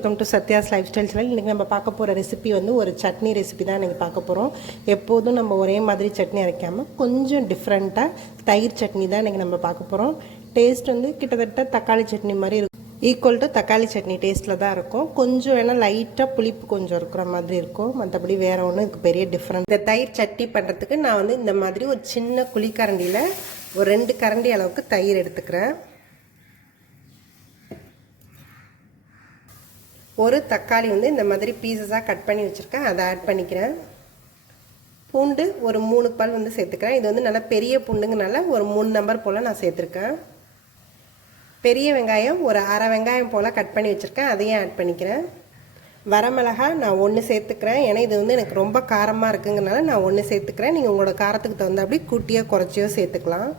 Welcome to Sathya's life style channel. இன்றைக்கி நம்ம பார்க்க போகிற ரெசிபி வந்து ஒரு சட்னி ரெசிபி தான் இன்றைக்கி பார்க்க போகிறோம். எப்போதும் நம்ம ஒரே மாதிரி சட்னி அரைக்காமல் கொஞ்சம் டிஃப்ரெண்ட்டாக தயிர் சட்னி தான் இன்றைக்கி நம்ம பார்க்க போகிறோம். டேஸ்ட் வந்து கிட்டத்தட்ட தக்காளி சட்னி மாதிரி இருக்கும். ஈக்குவல் டு தக்காளி சட்னி டேஸ்ட்டில் தான் இருக்கும். கொஞ்சம் வேணால் லைட்டாக புளிப்பு கொஞ்சம் இருக்கிற மாதிரி இருக்கும். மற்றபடி வேறு ஒன்றும் இதுக்கு பெரிய டிஃப்ரெண்ட். இந்த தயிர் சட்னி பண்ணுறதுக்கு நான் வந்து இந்த மாதிரி ஒரு சின்ன குழிக்கரண்டியில் ஒரு 2 கரண்டி அளவுக்கு தயிர் எடுத்துக்கிறேன். ஒரு தக்காளி வந்து இந்த மாதிரி பீசஸாக கட் பண்ணி வச்சுருக்கேன், அதை ஆட் பண்ணிக்கிறேன். பூண்டு ஒரு 3 பல் வந்து சேர்த்துக்கிறேன். இது வந்து நல்லா பெரிய பூண்டுங்கனால ஒரு 3 நம்பர் போல் நான் சேர்த்துருக்கேன். பெரிய வெங்காயம் ஒரு அரை வெங்காயம் போல் கட் பண்ணி வச்சுருக்கேன், அதையும் ஆட் பண்ணிக்கிறேன். வரமிளகாய் நான் 1 சேர்த்துக்கிறேன். ஏன்னா இது வந்து எனக்கு ரொம்ப காரமாக இருக்குங்கிறனால நான் 1 சேர்த்துக்கிறேன். நீங்கள் உங்களோட காரத்துக்கு தகுந்தாப்படி கூட்டியோ குறைச்சியோ சேர்த்துக்கலாம்.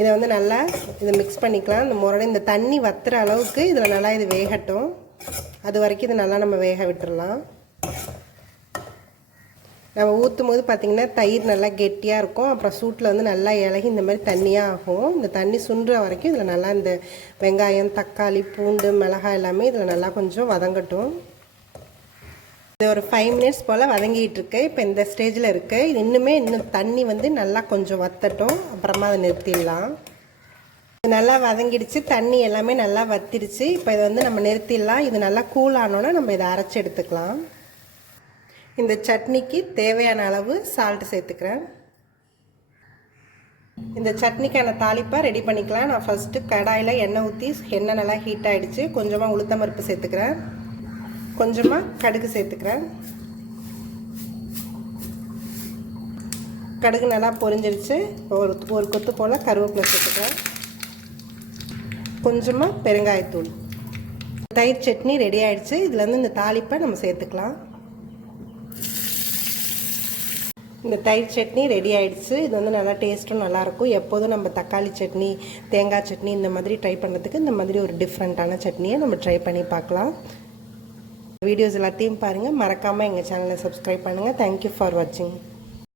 இதை வந்து நல்லா இதை மிக்ஸ் பண்ணிக்கலாம். இந்த முறை இந்த தண்ணி வத்துற அளவுக்கு இதில் நல்லா இது வேகட்டும். அது வரைக்கும் இது நல்லா நம்ம வேக விட்டுடலாம். நம்ம ஊற்றும் போது பார்த்திங்கன்னா தயிர் நல்லா கெட்டியாக இருக்கும். அப்புறம் சூட்டில் வந்து நல்லா இலகி இந்த மாதிரி தண்ணியாக ஆகும். இந்த தண்ணி சுண்டுற வரைக்கும் இதில் நல்லா இந்த வெங்காயம், தக்காளி, பூண்டு, மிளகாய் எல்லாமே இதில் நல்லா கொஞ்சம் வதங்கட்டும். இது ஒரு 5 மினிட்ஸ் போல் வதங்கிட்டு இருக்கு. இப்போ இந்த ஸ்டேஜில் இருக்குது. இது இன்னும் தண்ணி வந்து நல்லா கொஞ்சம் வத்தட்டும். அப்புறமா அதை நிறுத்திடலாம். நல்லா வதங்கிடுச்சு, தண்ணி எல்லாமே நல்லா வத்திடுச்சு. இப்போ இதை வந்து நம்ம நிறுத்திடலாம். இது நல்லா கூல் ஆனோன்னா நம்ம இதை அரைச்சி எடுத்துக்கலாம். இந்த சட்னிக்கு தேவையான அளவு சால்ட்டு சேர்த்துக்கிறேன். இந்த சட்னிக்கான தாளிப்பாக ரெடி பண்ணிக்கலாம். நான் ஃபஸ்ட்டு கடாயில் எண்ணெய் ஊற்றி எண்ணெய் நல்லா ஹீட் ஆகிடுச்சு. கொஞ்சமாக உளுத்தம் பருப்பு சேர்த்துக்கிறேன், கொஞ்சமாக கடுகு சேர்த்துக்கிறேன். கடுகு நல்லா பொரிஞ்சிருச்சு. ஒரு கொத்து போல் கருவேப்பிலை சேர்த்துக்கிறேன், கொஞ்சமாக பெருங்காயத்தூள். தயிர் சட்னி ரெடி ஆகிடுச்சு. இதில் வந்து இந்த தாளிப்பை நம்ம சேர்த்துக்கலாம். இந்த தயிர் சட்னி ரெடி ஆகிடுச்சு. இது வந்து நல்லா டேஸ்ட்டும் நல்லாயிருக்கும். எப்போதும் நம்ம தக்காளி சட்னி, தேங்காய் சட்னி இந்த மாதிரி ட்ரை பண்ணுறதுக்கு இந்த மாதிரி ஒரு டிஃப்ரெண்ட்டான சட்னியை நம்ம ட்ரை பண்ணி பார்க்கலாம். வீடியோஸ் எல்லாத்தையும் பாருங்கள். மறக்காமல் எங்கள் சேனலை சப்ஸ்கிரைப் பண்ணுங்கள். தேங்க்யூ ஃபார் வாட்சிங்.